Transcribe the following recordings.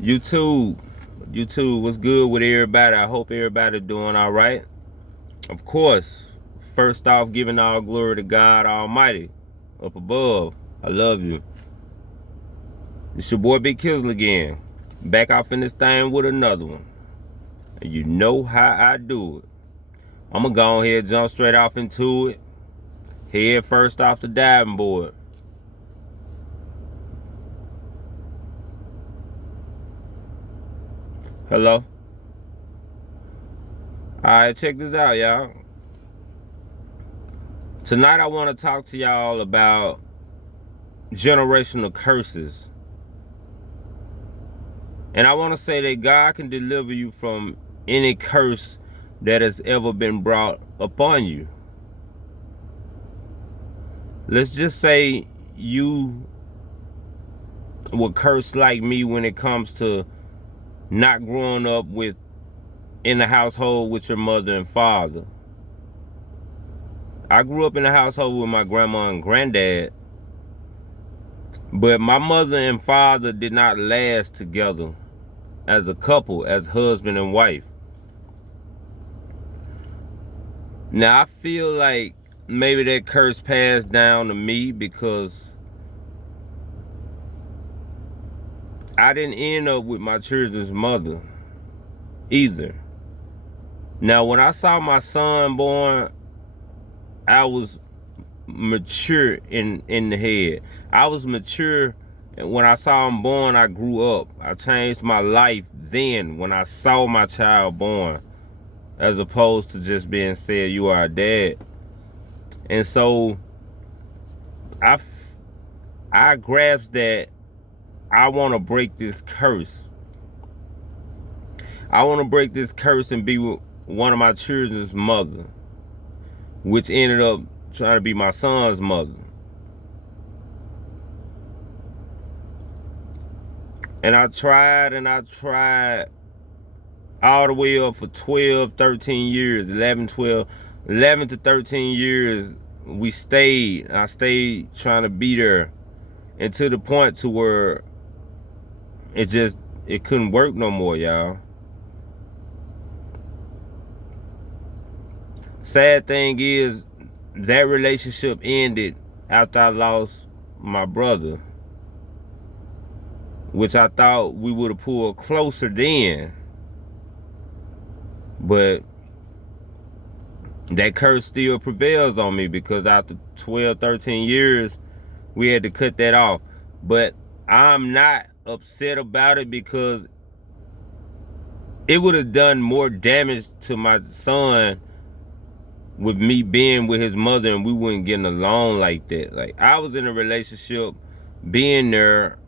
YouTube, YouTube, what's good with everybody? I hope everybody doing all right. Of course, first off, giving all glory to God Almighty up above. I love you. It's your boy Big Kizzle again. Back off in this thing with another one. And you know how I do it. I'm gonna go ahead and jump straight off into it. Head first off the diving board. Hello? Alright, check this out, y'all. Tonight I want to talk to y'all about generational curses. And I want to say that God can deliver you from any curse that has ever been brought upon you. Let's just say you were cursed like me when it comes to not growing up in the household with your mother and father. I grew up in a household with my grandma and granddad, but my mother and father did not last together as a couple, as husband and wife. Now I feel like maybe that curse passed down to me because I didn't end up with my children's mother either. Now when I saw my son born, I was mature in the head. I was mature, and when I saw him born, I grew up. I changed my life then when I saw my child born, as opposed to just being said, you are a dad. And so I grasped that I want to break this curse. I want to break this curse and be with one of my children's mother, which ended up trying to be my son's mother. And I tried all the way up for 12, 13 years, 11 to 13 years. We stayed. I stayed trying to be there, and to the point to where it couldn't work no more, y'all. Sad thing is, that relationship ended after I lost my brother, which I thought we would have pulled closer then. But that curse still prevails on me because after 12, 13 years, we had to cut that off. But I'm not upset about it because it would have done more damage to my son with me being with his mother and we weren't getting along like that. Like, I was in a relationship, being there,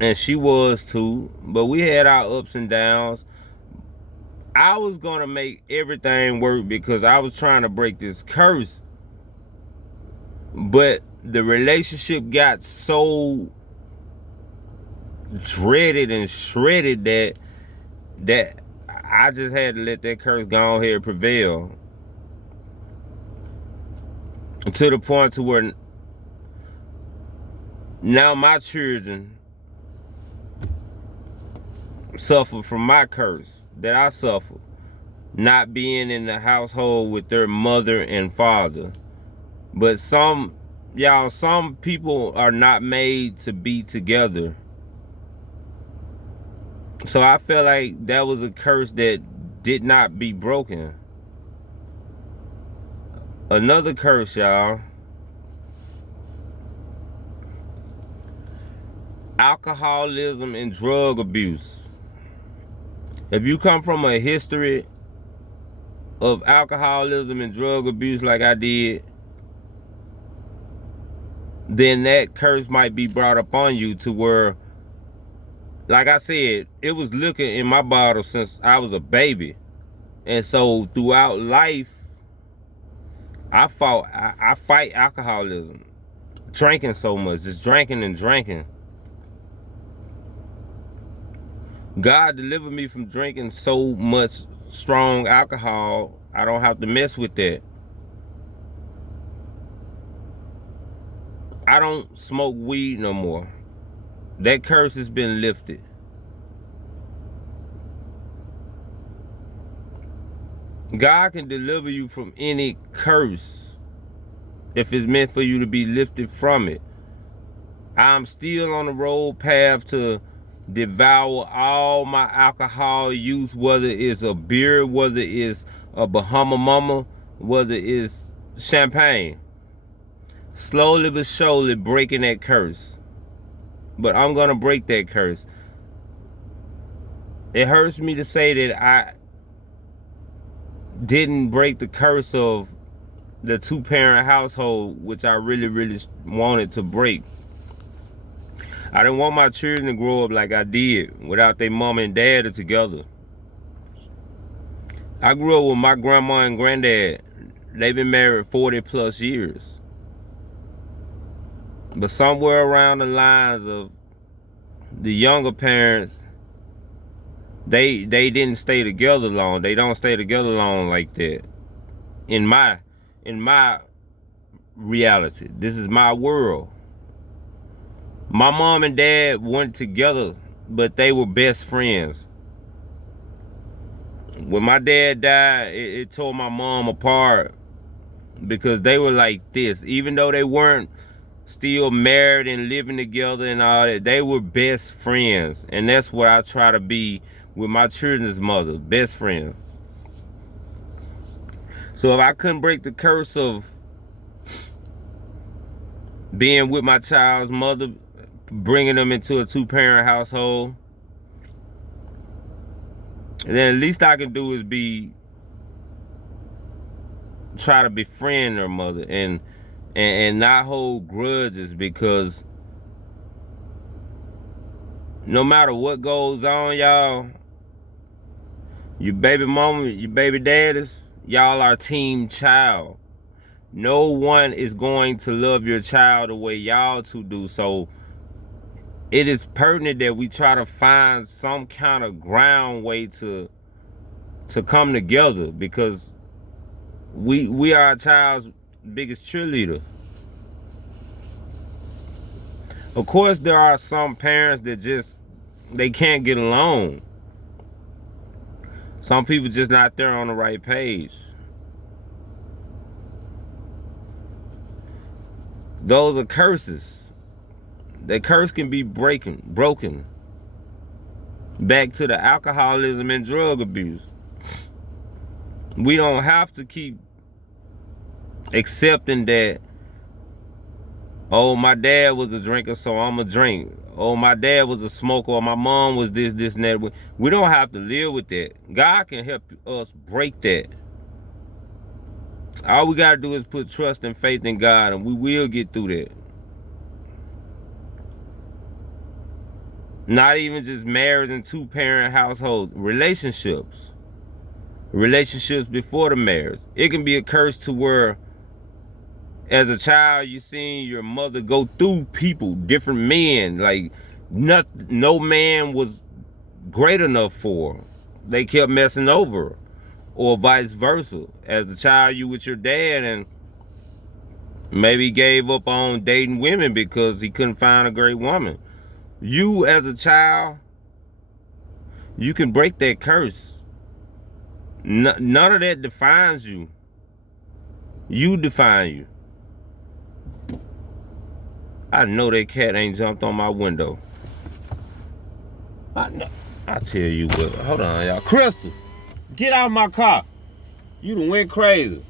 and she was too, but we had our ups and downs. I was gonna make everything work because I was trying to break this curse, but the relationship got so dreaded and shredded that I just had to let that curse go on here and prevail, to the point to where now my children suffer from my curse that I suffer, not being in the household with their mother and father. But some people are not made to be together. So I felt like that was a curse that did not be broken. Another curse, y'all. Alcoholism and drug abuse. If you come from a history of alcoholism and drug abuse like I did, then that curse might be brought upon you to where, like I said, it was looking in my bottle since I was a baby. And so throughout life, I fight alcoholism. Drinking so much, just drinking and drinking. God delivered me from drinking so much strong alcohol, I don't have to mess with that. I don't smoke weed no more. That curse has been lifted. God can deliver you from any curse if it's meant for you to be lifted from it. I'm still on the road path to devour all my alcohol use, whether it's a beer, whether it's a Bahama Mama, whether it's champagne. Slowly but surely breaking that curse. But I'm going to break that curse. It hurts me to say that I didn't break the curse of the two-parent household, which I really, really wanted to break. I didn't want my children to grow up like I did, without their mom and dad together. I grew up with my grandma and granddad. They've been married 40 plus years. But somewhere around the lines of the younger parents, they didn't stay together long. They don't stay together long like that. In my reality, this is my world. My mom and dad weren't together, but they were best friends. When my dad died, it tore my mom apart because they were like this. Even though they weren't still married and living together and all that, they were best friends. And that's what I try to be with my children's mother, best friends. So if I couldn't break the curse of being with my child's mother, bringing them into a two-parent household, and then at least I can do is try to befriend their mother and not hold grudges, because no matter what goes on, y'all, your baby mama, your baby daddies, y'all are team child. No one is going to love your child the way y'all two do. So it is pertinent that we try to find some kind of ground way to come together, because we are our child's biggest cheerleader. Of course, there are some parents that they can't get along. Some people just not there on the right page. Those are curses. That curse can be broken. Back to the alcoholism and drug abuse. We don't have to keep accepting that, oh, my dad was a drinker, so I'm a drink. Oh, my dad was a smoker, or my mom was this, and that. We don't have to live with that. God can help us break that. All we got to do is put trust and faith in God, and we will get through that. Not even just marriage and two-parent households. Relationships before the marriage. It can be a curse to where, as a child, you seen your mother go through people, different men, like no man was great enough for her. They kept messing over her, or vice versa. As a child, you with your dad, and maybe gave up on dating women because he couldn't find a great woman. You, as a child, you can break that curse. None of that defines you. You define you. I know that cat ain't jumped on my window. I tell you what. Hold on, y'all. Crystal, get out of my car. You done went crazy.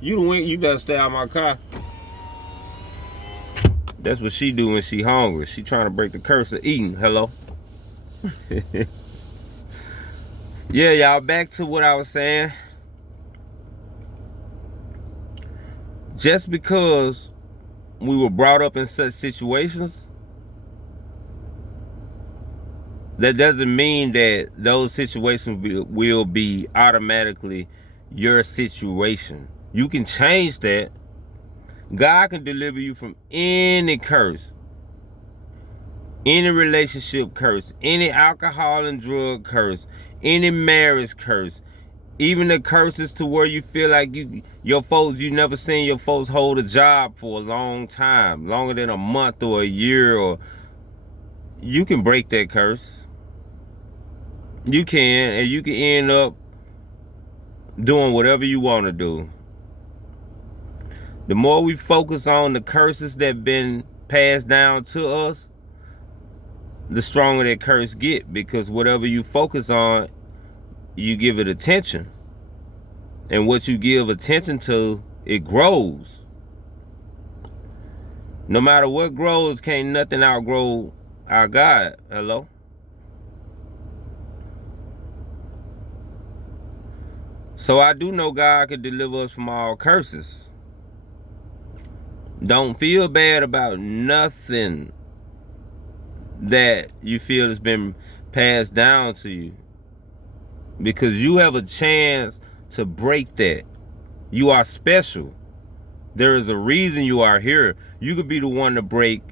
You better stay out of my car. That's what she do when she hungry. She trying to break the curse of eating. Hello. Yeah, y'all, back to what I was saying. Just because we were brought up in such situations, that doesn't mean that those situations will be automatically your situation. You can change that. God can deliver you from any curse, any relationship curse, any alcohol and drug curse, any marriage curse, even the curses to where you feel like you never seen your folks hold a job for a long time, longer than a month or a year, or you can break that curse. You can, and you can end up doing whatever you want to do. The more we focus on the curses that been passed down to us, the stronger that curse get, because whatever you focus on, you give it attention. And what you give attention to, it grows. No matter what grows, can't nothing outgrow our God. Hello? So I do know God can deliver us from all curses. Don't feel bad about nothing that you feel has been passed down to you, because you have a chance to break that. You are special. There is a reason you are here. You could be the one to break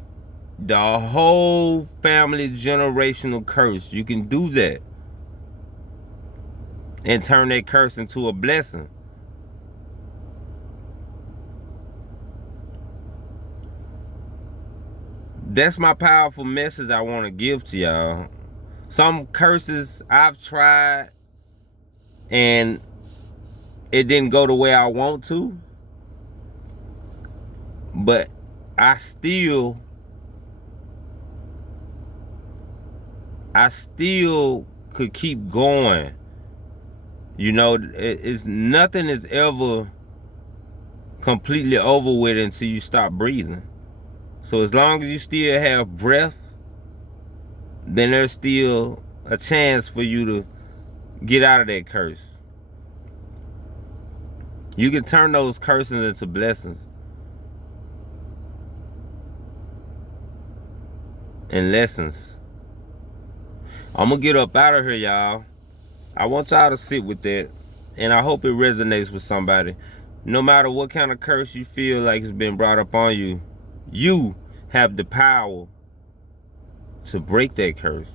the whole family generational curse. You can do that and turn that curse into a blessing. That's my powerful message I want to give to y'all. Some curses I've tried and it didn't go the way I want to, but I still could keep going. You know, it's nothing is ever completely over with until you stop breathing. So as long as you still have breath, then there's still a chance for you to get out of that curse. You can turn those curses into blessings and lessons. I'm gonna get up out of here, y'all. I want y'all to sit with that, and I hope it resonates with somebody. No matter what kind of curse you feel like has been brought up on you, you have the power to break that curse.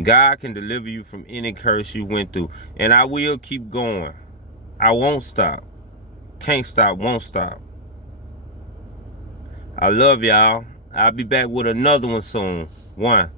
God can deliver you from any curse you went through, and I will keep going. I won't stop. Can't stop, won't stop. I love y'all. I'll be back with another one soon. One.